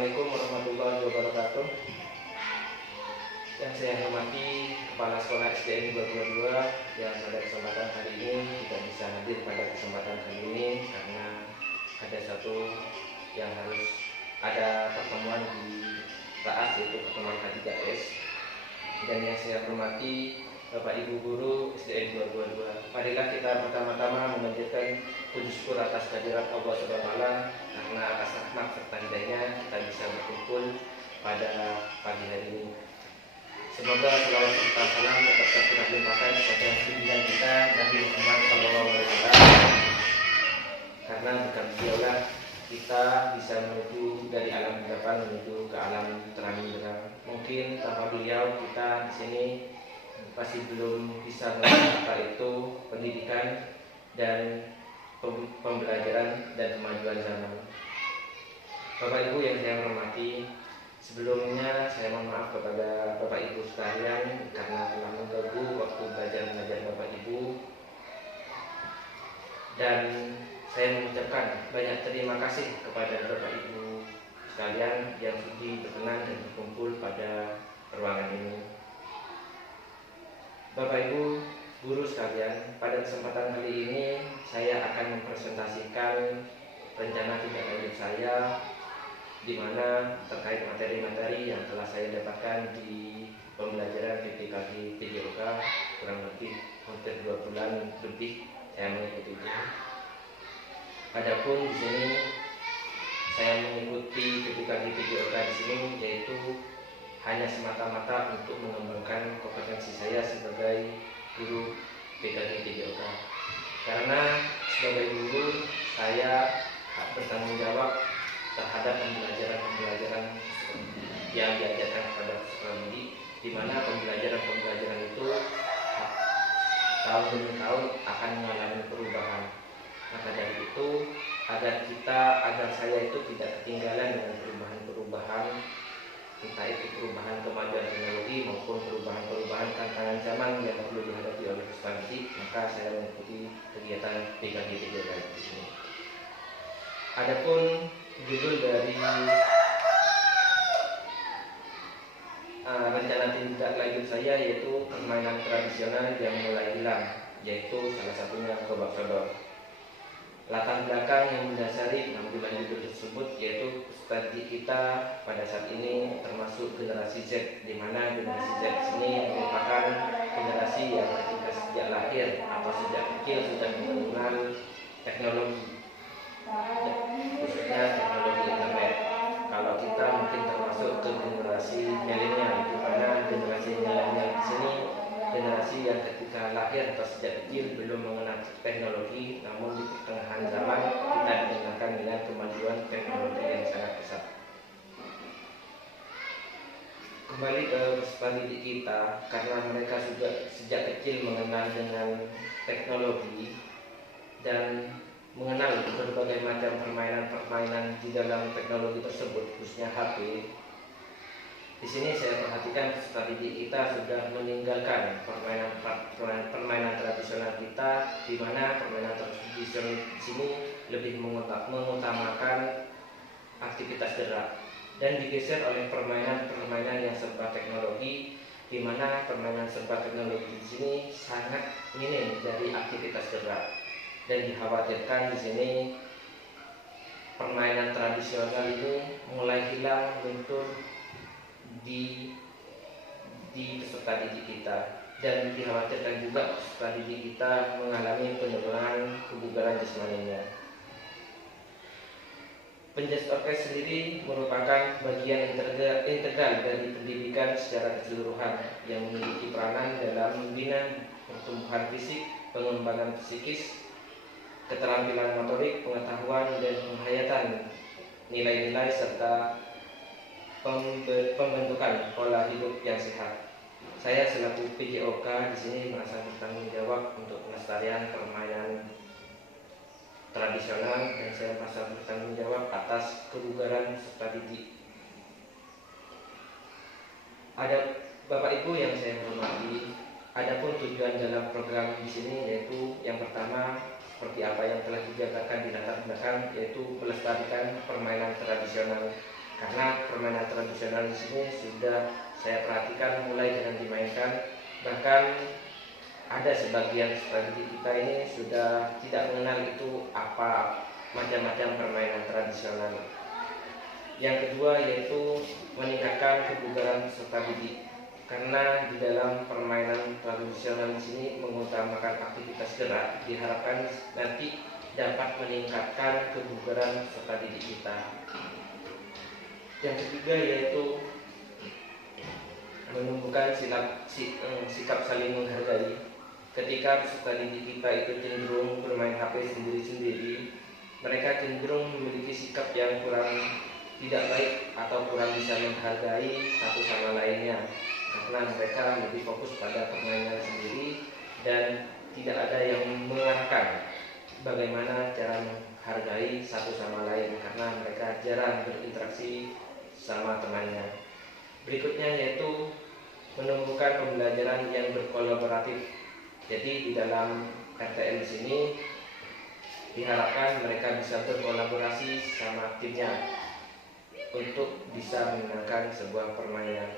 Assalamualaikum warahmatullahi wabarakatuh. Yang saya hormati Kepala Sekolah SDN 222 yang pada kesempatan hari ini tidak bisa hadir pada kesempatan kali ini karena ada satu yang harus ada pertemuan di RAAS, yaitu pertemuan K3S. Dan yang saya hormati Bapak Ibu Guru SDN 222, marilah kita pertama-tama memanjatkan puji syukur atas kehadirat Allah SWT karena atas rahmat serta hidayahnya kita bisa berkumpul pada pagi hari ini. Semoga selawat serta salam tetap tercurah limpahkan kepada pimpinan kita Nabi Muhammad SAW, karena bukan beliaulah kita bisa menuju dari alam kegelapan menuju ke alam terang benderang. Mungkin tanpa beliau kita di sini masih belum bisa mengerti apa itu pendidikan dan pembelajaran dan kemajuan zaman. Bapak Ibu yang saya hormati, sebelumnya saya mohon maaf kepada Bapak Ibu sekalian karena telah mengganggu waktu belajar mengajar Bapak Ibu, dan saya mengucapkan banyak terima kasih kepada Bapak Ibu sekalian yang sudi berkenan dan berkumpul pada ruangan ini. Bapak Ibu guru sekalian, pada kesempatan kali ini saya akan mempresentasikan rencana tindak lanjut saya di mana terkait materi-materi yang telah saya dapatkan di pembelajaran PPKG PJOK kurang lebih hampir 2 bulan lebih saya mengikuti. Adapun di sini saya mengikuti PPKG PJOK di sini yaitu hanya semata-mata untuk mengembangkan kompetensi saya sebagai guru PKG PJOK. Karena sebagai guru saya bertanggung jawab terhadap pembelajaran yang diajarkan kepada peserta didik, di mana pembelajaran itu tahun demi tahun akan mengalami perubahan. Maka dari itu agar saya itu tidak ketinggalan dengan perubahan-perubahan, entah itu perubahan kemajuan teknologi maupun perubahan-perubahan tantangan zaman yang perlu dihadapi oleh peserta didik, maka saya mengikuti kegiatan PKG PJOK di sini. Adapun judul dari rencana tindak lanjut saya yaitu permainan tradisional yang mulai hilang, yaitu salah satunya gobak sodor. Latar belakang yang mendasari pengambilan judul tersebut yaitu peserta didik kita pada saat ini termasuk generasi Z, di mana generasi Z ini merupakan generasi yang ketika sejak lahir atau sejak kecil sudah mengenal teknologi, khususnya teknologi internet. Kalau kita mungkin termasuk ke generasi milenial, di mana generasi milenial di sini generasi yang ketika lahir atau sejak kecil belum mengenal teknologi, namun di pertengahan zaman kita dikenalkan dengan kemajuan teknologi yang sangat pesat. Kembali ke peserta didik kita, karena mereka sudah sejak kecil mengenal dengan teknologi dan mengenal berbagai macam permainan-permainan di dalam teknologi tersebut, khususnya HP. Di sini saya perhatikan peserta didik kita sudah meninggalkan permainan tradisional kita, di mana permainan tradisional di sini lebih mengutamakan aktivitas gerak dan digeser oleh permainan yang serba teknologi, di mana permainan serba teknologi di sini sangat minim dari aktivitas gerak, dan dikhawatirkan di sini permainan tradisional ini mulai hilang luntur di peserta didik kita, dan dikhawatirkan juga peserta didik kita mengalami penurunan kebugaran jasmaninya. Penjas orkes sendiri merupakan bagian integral dari pendidikan secara keseluruhan yang memiliki peranan dalam membina pertumbuhan fisik, pengembangan psikis, keterampilan motorik, pengetahuan dan penghayatan nilai-nilai serta pembentukan pola hidup yang sehat. Saya selaku PJOK di sini merasa bertanggung jawab untuk pelestarian permainan tradisional, dan saya merasa bertanggung jawab atas kebugaran peserta didik. Ada Bapak Ibu yang saya hormati, adapun tujuan dalam program di sini yaitu yang pertama, seperti apa yang telah dijabarkan di latar belakang, yaitu melestarikan permainan tradisional karena permainan tradisional di sini sudah saya perhatikan mulai dengan dimainkan, bahkan ada sebagian peserta didik kita ini sudah tidak mengenal itu apa macam-macam permainan tradisional. Yang kedua yaitu meningkatkan kebugaran peserta didik, karena di dalam permainan tradisional di sini mengutamakan aktivitas gerak, diharapkan nanti dapat meningkatkan kebugaran peserta didik kita. Yang ketiga yaitu menumbuhkan sikap saling menghargai. Ketika peserta didik kita itu cenderung bermain HP sendiri-sendiri, mereka cenderung memiliki sikap yang kurang tidak baik atau kurang bisa menghargai satu sama lainnya, karena mereka lebih fokus pada permainan sendiri dan tidak ada yang mengarahkan bagaimana cara menghargai satu sama lain, karena mereka jarang berinteraksi sama temannya. Berikutnya yaitu menumbuhkan pembelajaran yang berkolaboratif. Jadi di dalam RTL di sini diharapkan mereka bisa berkolaborasi sama timnya untuk bisa memenangkan sebuah permainan.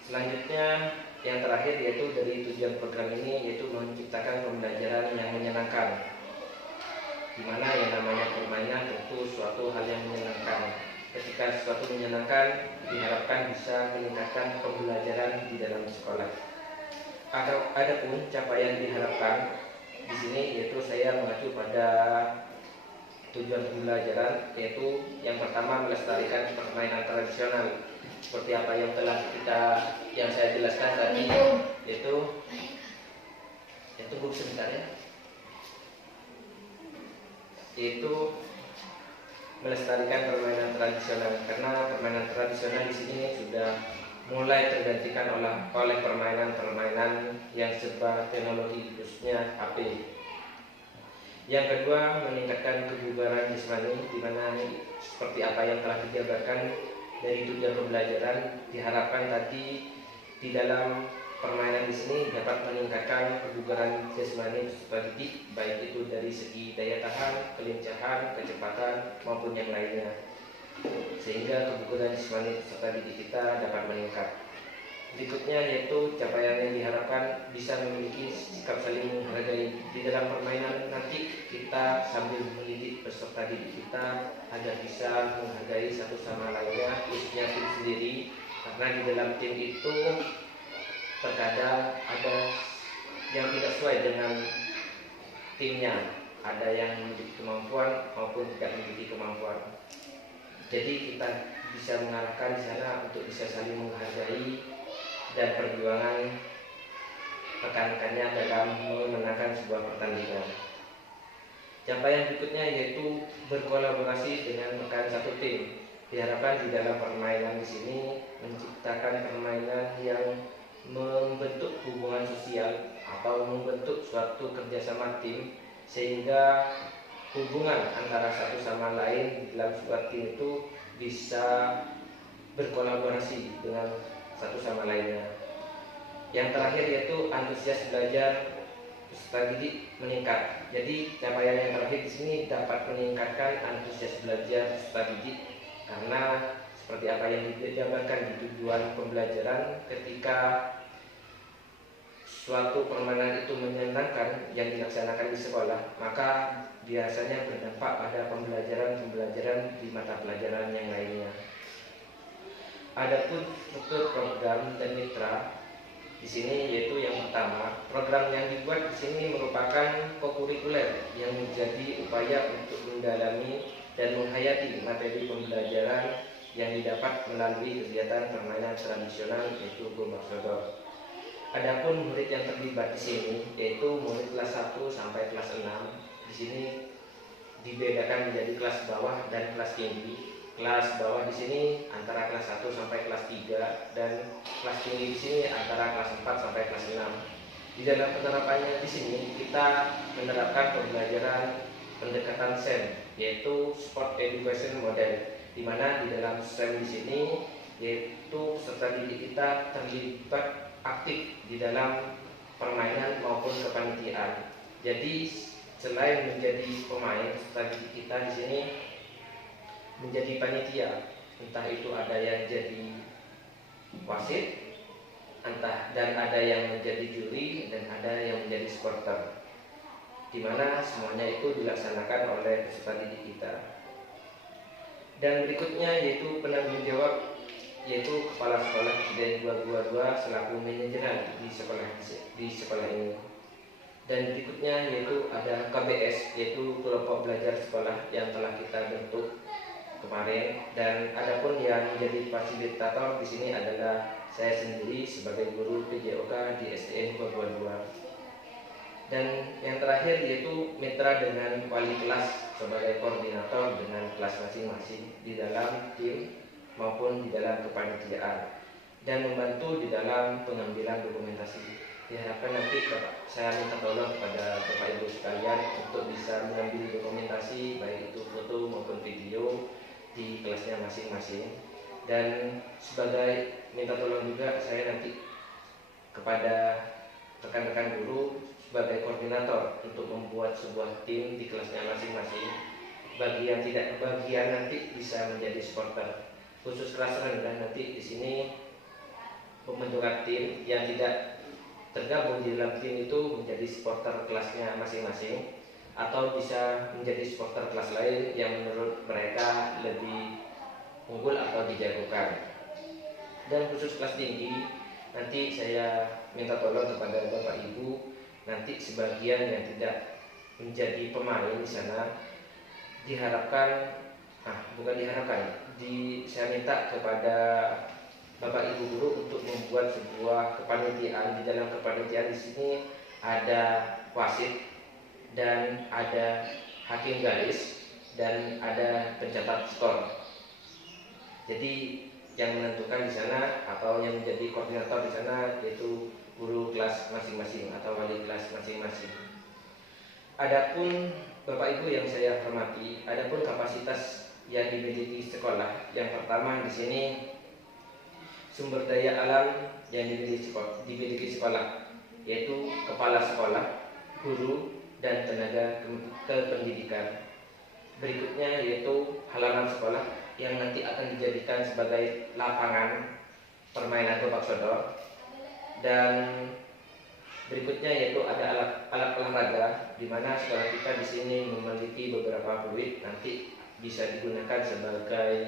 Selanjutnya yang terakhir yaitu dari tujuan program ini yaitu menciptakan pembelajaran yang menyenangkan, dimana yang namanya permainan tentu suatu hal yang menyenangkan. Ketika sesuatu menyenangkan, diharapkan bisa meningkatkan pembelajaran di dalam sekolah. Adapun capaian diharapkan di sini yaitu saya mengacu pada tujuan pembelajaran, yaitu yang pertama melestarikan permainan tradisional seperti apa yang saya jelaskan tadi, yaitu tunggu sebentar ya, yaitu melestarikan permainan tradisional, karena permainan tradisional di sini sudah mulai tergantikan oleh permainan-permainan yang serba teknologi, khususnya HP. Yang kedua, meningkatkan kebugaran jasmani, di mana seperti apa yang telah dijabarkan dari tujuan pembelajaran, diharapkan tadi di dalam permainan di sini dapat meningkatkan kebugaran jasmani peserta didik, baik itu dari segi daya tahan, kelincahan, kecepatan maupun yang lainnya, sehingga kebugaran jasmani peserta didik kita dapat meningkat. Berikutnya yaitu capaian yang diharapkan bisa memiliki sikap saling menghargai. Di dalam permainan nanti kita sambil mendidik peserta didik kita agar bisa menghargai satu sama lainnya, khususnya tim sendiri, karena di dalam tim itu terkadang ada yang tidak sesuai dengan timnya, ada yang memiliki kemampuan maupun tidak memiliki kemampuan. Jadi kita bisa mengarahkan di sana untuk bisa saling menghargai dan perjuangan rekan-rekannya dalam memenangkan sebuah pertandingan. Capaian berikutnya yaitu berkolaborasi dengan rekan satu tim. Diharapkan di dalam permainan di sini menciptakan permainan yang membentuk hubungan sosial atau membentuk suatu kerjasama tim, sehingga hubungan antara satu sama lain di dalam sebuah tim itu bisa berkolaborasi dengan satu sama lainnya. Yang terakhir yaitu antusias belajar peserta didik meningkat. Jadi capaian yang terakhir di sini dapat meningkatkan antusias belajar peserta didik, karena seperti apa yang dijabarkan di tujuan pembelajaran, ketika suatu permainan itu menyenangkan yang dilaksanakan di sekolah, maka biasanya berdampak pada pembelajaran di mata pelajaran yang lainnya. Adapun struktur program dan mitra di sini yaitu yang pertama, program yang dibuat di sini merupakan kokurikuler yang menjadi upaya untuk mendalami dan menghayati materi pembelajaran yang didapat melalui kegiatan permainan tradisional yaitu gombak sodor. Adapun murid yang terlibat di sini yaitu murid kelas 1 sampai kelas 6. Di sini dibedakan menjadi kelas bawah dan kelas tinggi. Kelas bawah di sini antara kelas 1 sampai kelas 3 dan kelas tinggi di sini antara kelas 4 sampai kelas 6. Di dalam penerapannya di sini kita menerapkan pembelajaran pendekatan SEM, yaitu Sport Education Model, di mana di dalam SEM di sini yaitu peserta didik kita terlibat aktif di dalam permainan maupun kepanitiaan. Jadi selain menjadi pemain, peserta didik kita di sini menjadi panitia, entah itu ada yang jadi wasit, dan ada yang menjadi juri, dan ada yang menjadi supporter, di mana semuanya itu dilaksanakan oleh peserta didik kita. Dan berikutnya yaitu penanggung jawab, yaitu kepala sekolah dan 222 selaku manajemen di sekolah ini. Dan berikutnya yaitu ada KBS, yaitu kelompok belajar sekolah yang telah kita bentuk kemarin. Dan adapun yang menjadi fasilitator di sini adalah saya sendiri sebagai guru PJOK di SDN 222. Dan yang terakhir yaitu mitra dengan wali kelas sebagai koordinator dengan kelas masing-masing di dalam tim maupun di dalam kepanitiaan, dan membantu di dalam pengambilan dokumentasi. Diharapkan nanti saya minta tolong kepada Bapak Ibu sekalian untuk bisa mengambil dokumentasi baik itu foto maupun video di kelasnya masing-masing. Dan sebagai minta tolong juga saya nanti kepada rekan-rekan guru sebagai koordinator untuk membuat sebuah tim di kelasnya masing-masing. Bagi yang tidak kebagian nanti bisa menjadi supporter. Khusus kelas rendah nanti di sini pembentukan tim yang tidak tergabung di dalam tim itu menjadi supporter kelasnya masing-masing, atau bisa menjadi supporter kelas lain yang menurut mereka lebih unggul atau dijagokan. Dan khusus kelas tinggi nanti saya minta tolong kepada Bapak Ibu, nanti sebagian yang tidak menjadi pemain di sana saya minta kepada Bapak Ibu guru untuk membuat sebuah kepanitiaan. Di dalam kepanitiaan di sini ada wasit, dan ada hakim garis, dan ada pencatat skor. Jadi yang menentukan di sana atau yang menjadi koordinator di sana yaitu guru kelas masing-masing atau wali kelas masing-masing. Adapun Bapak Ibu yang saya hormati, adapun kapasitas yang dimiliki sekolah, yang pertama di sini sumber daya alam yang dimiliki sekolah, yaitu kepala sekolah, guru, dan tenaga kependidikan. Berikutnya yaitu halaman sekolah yang nanti akan dijadikan sebagai lapangan permainan gobak sodor. Dan berikutnya yaitu ada alat olahraga, di mana sekolah kita di sini memiliki beberapa fluid nanti bisa digunakan sebagai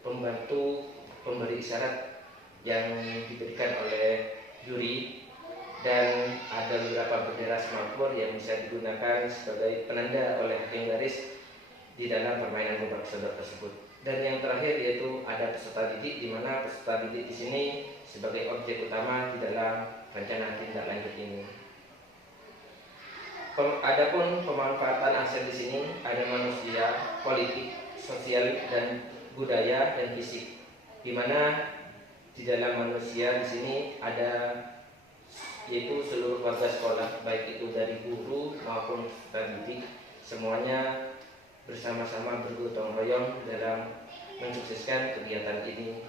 pembantu pemberi isyarat yang diberikan oleh juri, dan ada beberapa bendera semafor yang bisa digunakan sebagai penanda oleh hakim garis di dalam permainan gobak sodor tersebut. Dan yang terakhir yaitu ada peserta didik, di mana peserta didik di sini sebagai objek utama di dalam rencana tindak lanjut ini. Adapun pemanfaatan aset di sini ada manusia, politik, sosial, dan budaya, dan fisik. Di mana di dalam manusia di sini ada yaitu seluruh warga sekolah, baik itu dari guru maupun peserta didik, semuanya bersama-sama bergotong royong dalam mensukseskan kegiatan ini.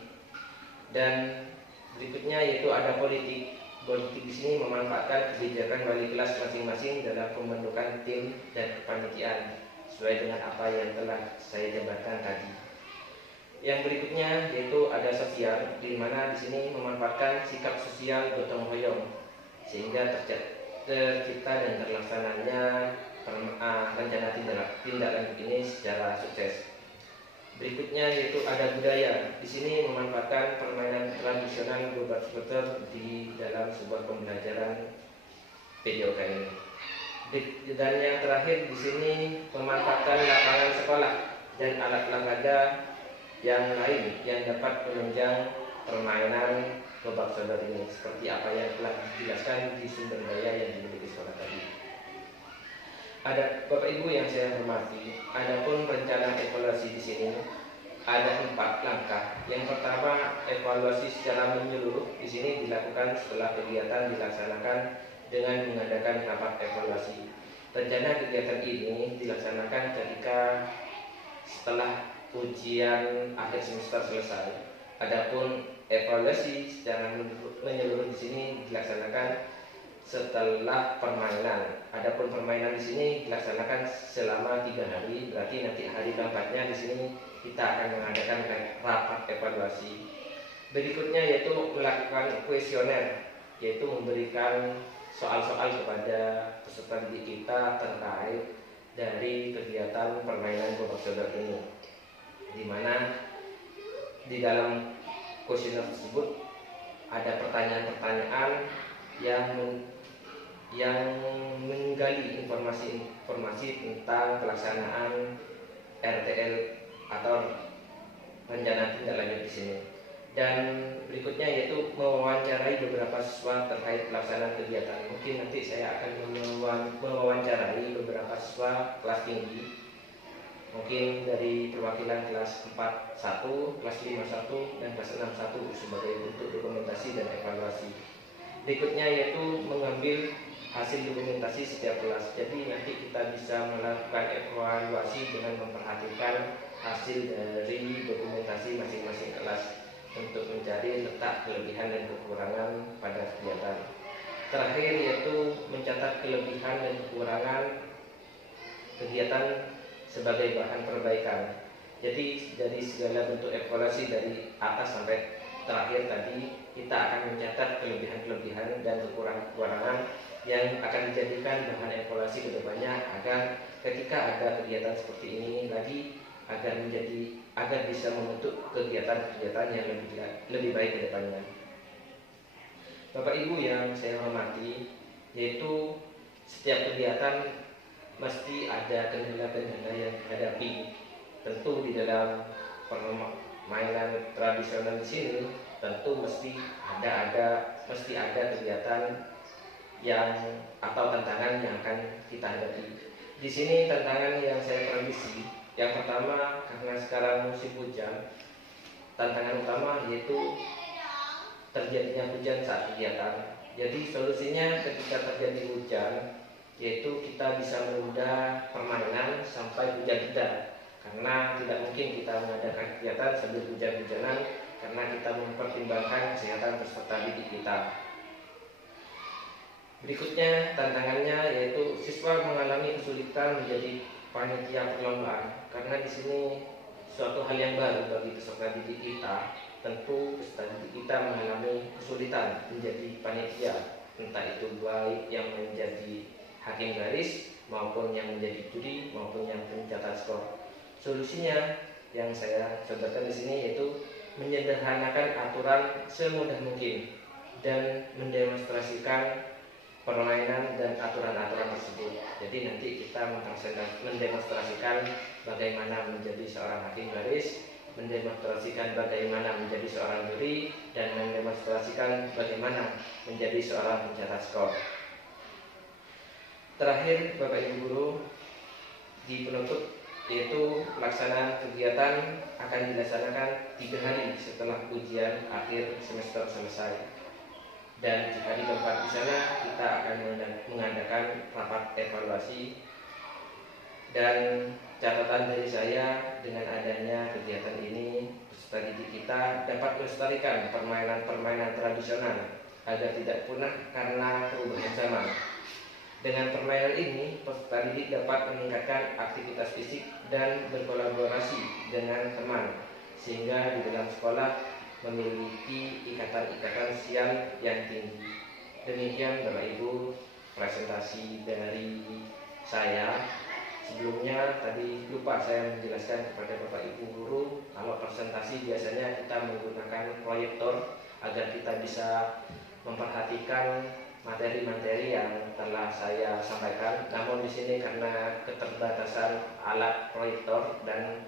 Dan berikutnya yaitu ada politik. Politik di sini memanfaatkan kebijakan wali kelas masing-masing dalam pembentukan tim dan kepanitiaan sesuai dengan apa yang telah saya jabarkan tadi. Yang berikutnya yaitu ada sosial, di mana di sini memanfaatkan sikap sosial gotong royong sehingga tercipta dan terlaksananya rencana tindak lanjut ini secara sukses. Berikutnya yaitu ada budaya. Di sini memanfaatkan permainan tradisional gobak sodor di dalam sebuah pembelajaran PJOK ini. Dan yang terakhir di sini memanfaatkan lapangan sekolah dan alat olahraga yang lain yang dapat menunjang permainan gobak sodor ini, seperti apa yang telah dijelaskan di sumber daya yang dimiliki sekolah tadi. Ada Bapak Ibu yang saya hormati, adapun rencana evaluasi di sini ada 4 langkah. Yang pertama, evaluasi secara menyeluruh di sini dilakukan setelah kegiatan dilaksanakan dengan mengadakan rapat evaluasi. Rencana kegiatan ini dilaksanakan ketika setelah ujian akhir semester selesai. Adapun evaluasi secara menyeluruh di sini dilaksanakan setelah permainan. Adapun permainan di sini dilaksanakan selama 3 hari, berarti nanti hari keempatnya di sini kita akan mengadakan rapat evaluasi. Berikutnya yaitu melakukan kuesioner, yaitu memberikan soal-soal kepada peserta didik kita terkait dari kegiatan permainan gobak sodor ini, di mana di dalam kuesioner tersebut ada pertanyaan-pertanyaan yang menggali informasi tentang pelaksanaan RTL atau rencana tindak lanjut di sini. Dan berikutnya yaitu mewawancarai beberapa siswa terkait pelaksanaan kegiatan. Mungkin nanti saya akan mewawancarai beberapa siswa kelas tinggi, mungkin dari perwakilan kelas 4.1, kelas 5.1, dan kelas 6.1 sebagai bentuk dokumentasi dan evaluasi. Berikutnya yaitu mengambil hasil dokumentasi setiap kelas. Jadi nanti kita bisa melakukan evaluasi dengan memperhatikan hasil dari dokumentasi masing-masing kelas untuk mencari letak kelebihan dan kekurangan pada kegiatan. Terakhir yaitu mencatat kelebihan dan kekurangan kegiatan sebagai bahan perbaikan. Jadi dari segala bentuk evaluasi dari atas sampai terakhir tadi, kita akan mencatat kelebihan-kelebihan dan kekurangan-kekurangan yang akan dijadikan bahan evaluasi ke depannya, agar ketika ada kegiatan seperti ini lagi agar bisa membentuk kegiatan-kegiatan yang lebih baik ke depannya. Bapak Ibu yang saya hormati, yaitu setiap kegiatan mesti ada kendala-kendala yang dihadapi. Tentu di dalam permainan tradisional di sini tentu mesti ada kegiatan yang atau tantangan yang akan kita hadapi. Di sini tantangan yang saya prediksi, yang pertama, karena sekarang musim hujan, tantangan utama yaitu terjadinya hujan saat kegiatan. Jadi solusinya ketika terjadi hujan, yaitu kita bisa menunda permainan sampai hujan reda, karena tidak mungkin kita mengadakan kegiatan sambil hujan-hujanan, karena kita mempertimbangkan kesehatan peserta didik kita. Berikutnya tantangannya yaitu siswa mengalami kesulitan menjadi panitia perlombaan, karena di sini suatu hal yang baru bagi peserta didik kita. Tentu peserta didik kita mengalami kesulitan menjadi panitia, entah itu baik yang menjadi hakim garis maupun yang menjadi juri maupun yang pencatat skor. Solusinya yang saya contohkan di sini yaitu menyederhanakan aturan semudah mungkin dan mendemonstrasikan permainan dan aturan-aturan tersebut. Jadi nanti kita mendemonstrasikan bagaimana menjadi seorang hakim garis, mendemonstrasikan bagaimana menjadi seorang juri, dan mendemonstrasikan bagaimana menjadi seorang pencatat skor. Terakhir, Bapak Ibu Guru, di penutup yaitu pelaksanaan kegiatan akan dilaksanakan 3 hari setelah ujian akhir semester selesai. Dan di hari keempat di sana kita akan mengadakan rapat evaluasi. Dan catatan dari saya, dengan adanya kegiatan ini, peserta didik kita dapat melestarikan permainan-permainan tradisional agar tidak punah karena perubahan zaman. Dengan permainan ini, peserta didik dapat meningkatkan aktivitas fisik dan berkolaborasi dengan teman, sehingga di dalam sekolah memiliki ikatan-ikatan sosial yang tinggi. Demikian Bapak Ibu presentasi dari saya. Sebelumnya tadi lupa saya menjelaskan kepada Bapak Ibu Guru, kalau presentasi biasanya kita menggunakan proyektor agar kita bisa memperhatikan materi-materi yang telah saya sampaikan. Namun di sini karena keterbatasan alat proyektor dan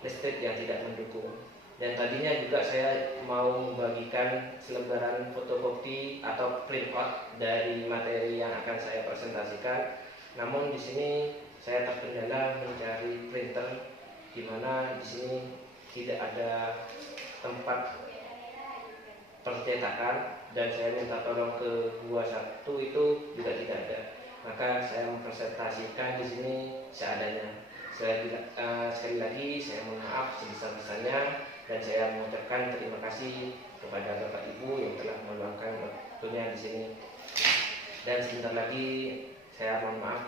listrik yang tidak mendukung, dan tadinya juga saya mau membagikan selebaran fotokopi atau print out dari materi yang akan saya presentasikan. Namun di sini saya terkendala mencari printer, di mana di sini tidak ada tempat percetakan, dan saya minta tolong ke 21 itu juga tidak ada. Maka saya mempresentasikan di sini seadanya. Sekali lagi saya mohon maaf sebesar-besarnya, dan saya mengucapkan terima kasih kepada Bapak Ibu yang telah meluangkan waktunya di sini. Dan sebentar lagi saya mohon maaf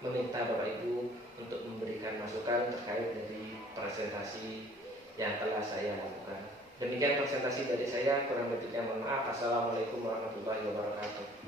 meminta Bapak Ibu untuk memberikan masukan terkait dari presentasi yang telah saya lakukan. Demikian presentasi dari saya, kurang lebihnya mohon maaf. Assalamualaikum warahmatullahi wabarakatuh.